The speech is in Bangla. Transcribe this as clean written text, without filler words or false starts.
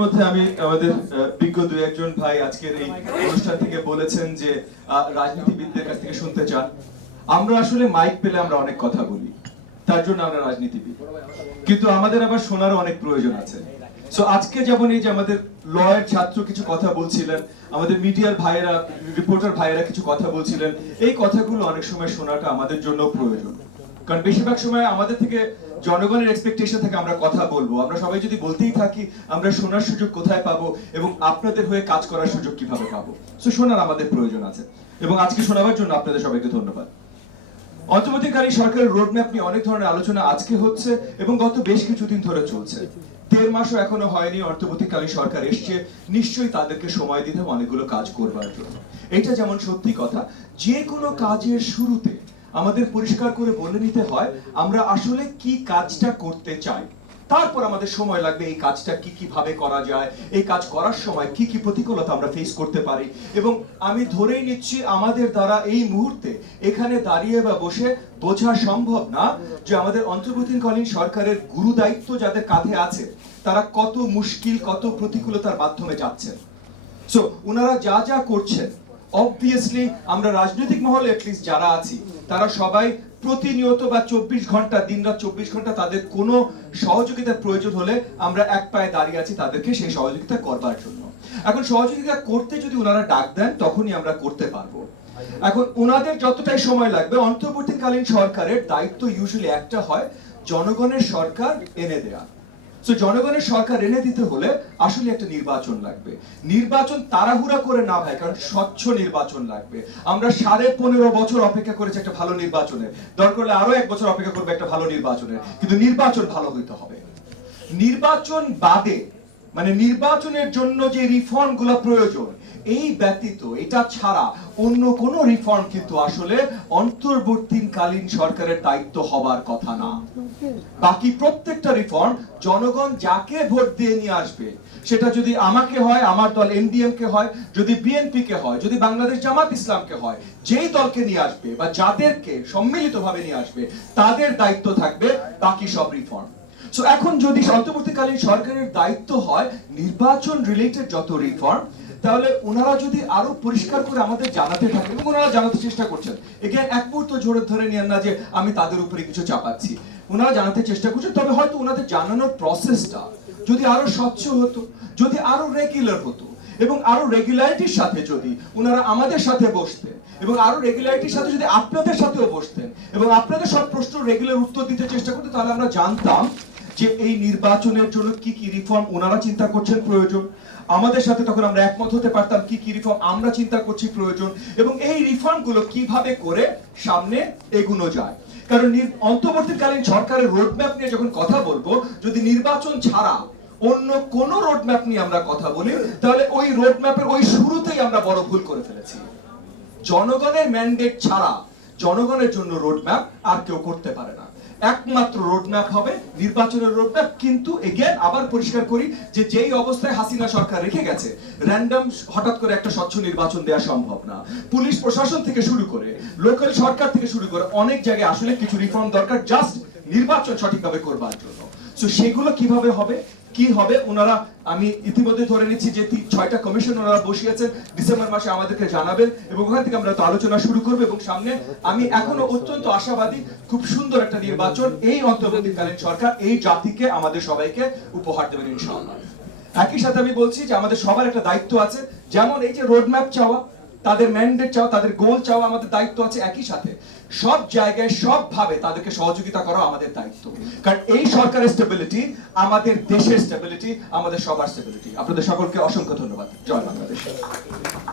ইতিমধ্যে আমি আমাদের বিজ্ঞ দুই একজন ভাই আজকের এই অনুষ্ঠান থেকে বলেছেন যে রাজনীতিবিদদের কাছ থেকে শুনতে চান। আমরা আসলে মাইক পেলে আমরা অনেক কথা বলি, তার জন্য আমরা রাজনীতিবিদ, কিন্তু আমাদের আবার শোনারও অনেক প্রয়োজন আছে। সো আজকে যেমন এই যে আমাদের লয়ের ছাত্র কিছু কথা বলছিলেন, আমাদের মিডিয়ার ভাইয়েরা, রিপোর্টার ভাইয়েরা কিছু কথা বলছিলেন, এই কথাগুলো অনেক সময় শোনাটা আমাদের জন্য প্রয়োজন। কারণ বেশিরভাগ সময় আমাদের থেকে জনগণের এক্সপেকটেশন থেকে আমরা কথা বলবো, আমরা সবাই যদি বলতেই থাকি আমরা শোনার সুযোগ কোথায় পাবো এবং আপনাদের হয়ে কাজ করার সুযোগ কিভাবে পাবো। সো শোনার আমাদের প্রয়োজন আছে এবং আজকে শোনাবার জন্য আপনাদের সবাইকে ধন্যবাদ। অন্তর্বর্তীকালীন সরকারের রোডম্যাপ নিয়ে অনেক ধরনের আলোচনা আজকে হচ্ছে এবং গত বেশ কিছুদিন ধরে চলছে। 1.5 মাসও এখনো হয়নি অন্তর্বর্তীকালীন সরকার এসছে, নিশ্চয়ই তাদেরকে সময় দিতে হবে অনেকগুলো কাজ করবার জন্য। এটা যেমন সত্যি কথা, যে কোনো কাজের শুরুতে আমাদের পরিষ্কার করে বলে নিতে হয় আমরা আসলে কি কাজটা করতে চাই, তারপর আমাদের সময় লাগবে এই কাজটা কি কিভাবে করা যায়, এই কাজ করার সময় কি কি প্রতিকূলতা আমরা ফেস করতে পারি। এবং আমি ধরেই নিচ্ছি আমাদের দ্বারা এই মুহূর্তে এখানে দাঁড়িয়ে বা বসে বোঝা সম্ভব না যে আমাদের অন্তর্বর্তীকালীন সরকারের গুরু দায়িত্ব যাদের কাঁধে আছে তারা কত মুশকিল, কত প্রতিকূলতার মাধ্যমে যাচ্ছেন। সো ওনারা যা যা করছেন, অবভিয়াসলি আমরা রাজনৈতিক মহলে অ্যাটলিস্ট যারা আছি তারা সবাই প্রতিনিয়ত বা 24 ঘন্টা, দিনরাত 24 ঘন্টা তাদের কোনো সহযোগিতার প্রয়োজন হলে আমরা এক পায়ে দাঁড়িয়ে আছি তাদেরকে সেই সহযোগিতা করবার জন্য। এখন সহযোগিতা করতে যদি ওনারা ডাক দেন তখনই আমরা করতে পারবো। এখন ওনাদের যতটাই সময় লাগবে, অন্তর্বর্তীকালীন সরকারের দায়িত্ব ইউজুয়ালি একটা হয় জনগণের সরকার এনে দেয়া। সো জনগণের সরকার এনে দিতে হলে আসলে একটা নির্বাচন লাগবে। নির্বাচন তাড়াহুড়া করে না হয়, কারণ স্বচ্ছ নির্বাচন লাগবে। আমরা 15.5 বছর অপেক্ষা করেছি একটা ভালো নির্বাচনের, দরকার হলে আরো 1 বছর অপেক্ষা করবে একটা ভালো নির্বাচনের, কিন্তু নির্বাচন ভালো হইতে হবে। নির্বাচন বাদে মানে নির্বাচনের জন্য যে রিফর্ম গুলো প্রয়োজন, এই ব্যতীত এটা ছাড়া অন্য কোন রিফর্ম কিন্তু আসলে অন্তর্বর্তীকালীন সরকারের দায়িত্ব হবার কথা না। বাকি প্রত্যেকটা রিফর্ম জনগণ যাকে ভোট দিয়ে নিয়ে আসবে, সেটা যদি আমাকে হয়, আমার দল এনডিএম কে হয়, যদি বিএনপি কে হয়, যদি বাংলাদেশ জামাত ইসলামকে হয়, যেই দলকে নিয়ে আসবে বা যাদেরকে সম্মিলিতভাবে নিয়ে আসবে তাদের দায়িত্ব থাকবে বাকি সব রিফর্ম। সো এখন যদি অন্তর্বর্তীকালীন সরকারের দায়িত্ব হয় নির্বাচন রিলেটেড যত রিফর্ম, তাহলে ওনারা যদি আরো পরিষ্কার করে আমাদের জানাতে থাকেন, এবং ওনারা জানাতে চেষ্টা করছেন, এগেন এক মুহূর্ত জোরে ধরে নিয়েন না যে আমি তাদের উপরে কিছু চাপাচ্ছি, ওনারা জানাতে চেষ্টা করছেন, তবে হয়তো ওনাদের জানানোর প্রসেসটা যদি আরো স্বচ্ছ হতো, যদি আরো রেগুলার হতো এবং আরো রেগুলারিটির সাথে যদি ওনারা আমাদের সাথে বসতেন এবং আরো রেগুলারিটির সাথে যদি আপনাদের সাথেও বসতেন এবং আপনাদের সব প্রশ্ন রেগুলার উত্তর দিতে চেষ্টা করতেন, তাহলে আমরা জানতাম যে এই নির্বাচনের জন্য কি কি রিফর্ম ওনারা চিন্তা করছেন প্রয়োজন। আমাদের সাথে তখন আমরা একমত হতে পারতাম কি কি রিফর্ম আমরা চিন্তা করছি প্রয়োজন এবং এই রিফর্ম গুলো কিভাবে করে সামনে এগোনো যায়। কারণ অন্তর্বর্তীকালীন সরকারের রোডম্যাপ নিয়ে যখন কথা বলবো, যদি নির্বাচন ছাড়া অন্য কোন রোডম্যাপ নিয়ে আমরা কথা বলি, তাহলে ওই রোডম্যাপের ওই শুরুতেই আমরা বড় ভুল করে ফেলেছি। জনগণের ম্যান্ডেট ছাড়া জনগণের জন্য রোডম্যাপ আর কেউ করতে পারে না। একমাত্র রোডম্যাপ হবে নির্বাচনের রোডম্যাপ। কিন্তু এগেন আবার পরিষ্কার করি যে যেই অবস্থায় হাসিনা সরকার রেখে গেছে, র্যান্ডম হঠাৎ করে একটা স্বচ্ছ নির্বাচন দেওয়া সম্ভব না। পুলিশ প্রশাসন থেকে শুরু করে লোকাল সরকার থেকে শুরু করে অনেক জায়গায় আসলে কিছু রিফর্ম দরকার জাস্ট নির্বাচন সঠিকভাবে করবার জন্য। সো সেগুলো কিভাবে হবে, কি হবে, ওনারা আমি ইতিমধ্যে ধরে নিচ্ছি যে 6টা কমিশন ওনারা বসিয়েছেন, ডিসেম্বর মাসে আমাদেরকে জানাবেন এবং ওখান থেকে আমরা তো আলোচনা শুরু করবো এবং সামনে আমি এখনো অত্যন্ত আশাবাদী খুব সুন্দর একটা নির্বাচন এই অন্তর্বর্তীকালীন সরকার এই জাতিকে আমাদের সবাইকে উপহার দেবেন ইনশাআল্লাহ। একই সাথে আমি বলছি যে আমাদের সবার একটা দায়িত্ব আছে, যেমন এই যে রোডম্যাপ চাওয়া, তাদের ম্যান্ডেট চাওয়া, তাদের গোল চাওয়া আমাদের দায়িত্ব আছে, একই সাথে সব জায়গায় সবভাবে তাদেরকে সহযোগিতা করা আমাদের দায়িত্ব। কারণ এই সরকারের স্টেবিলিটি আমাদের দেশের স্টেবিলিটি, আমাদের সবার স্টেবিলিটি। আপনাদের সকলকে অসংখ্য ধন্যবাদ। জয় বাংলাদেশ।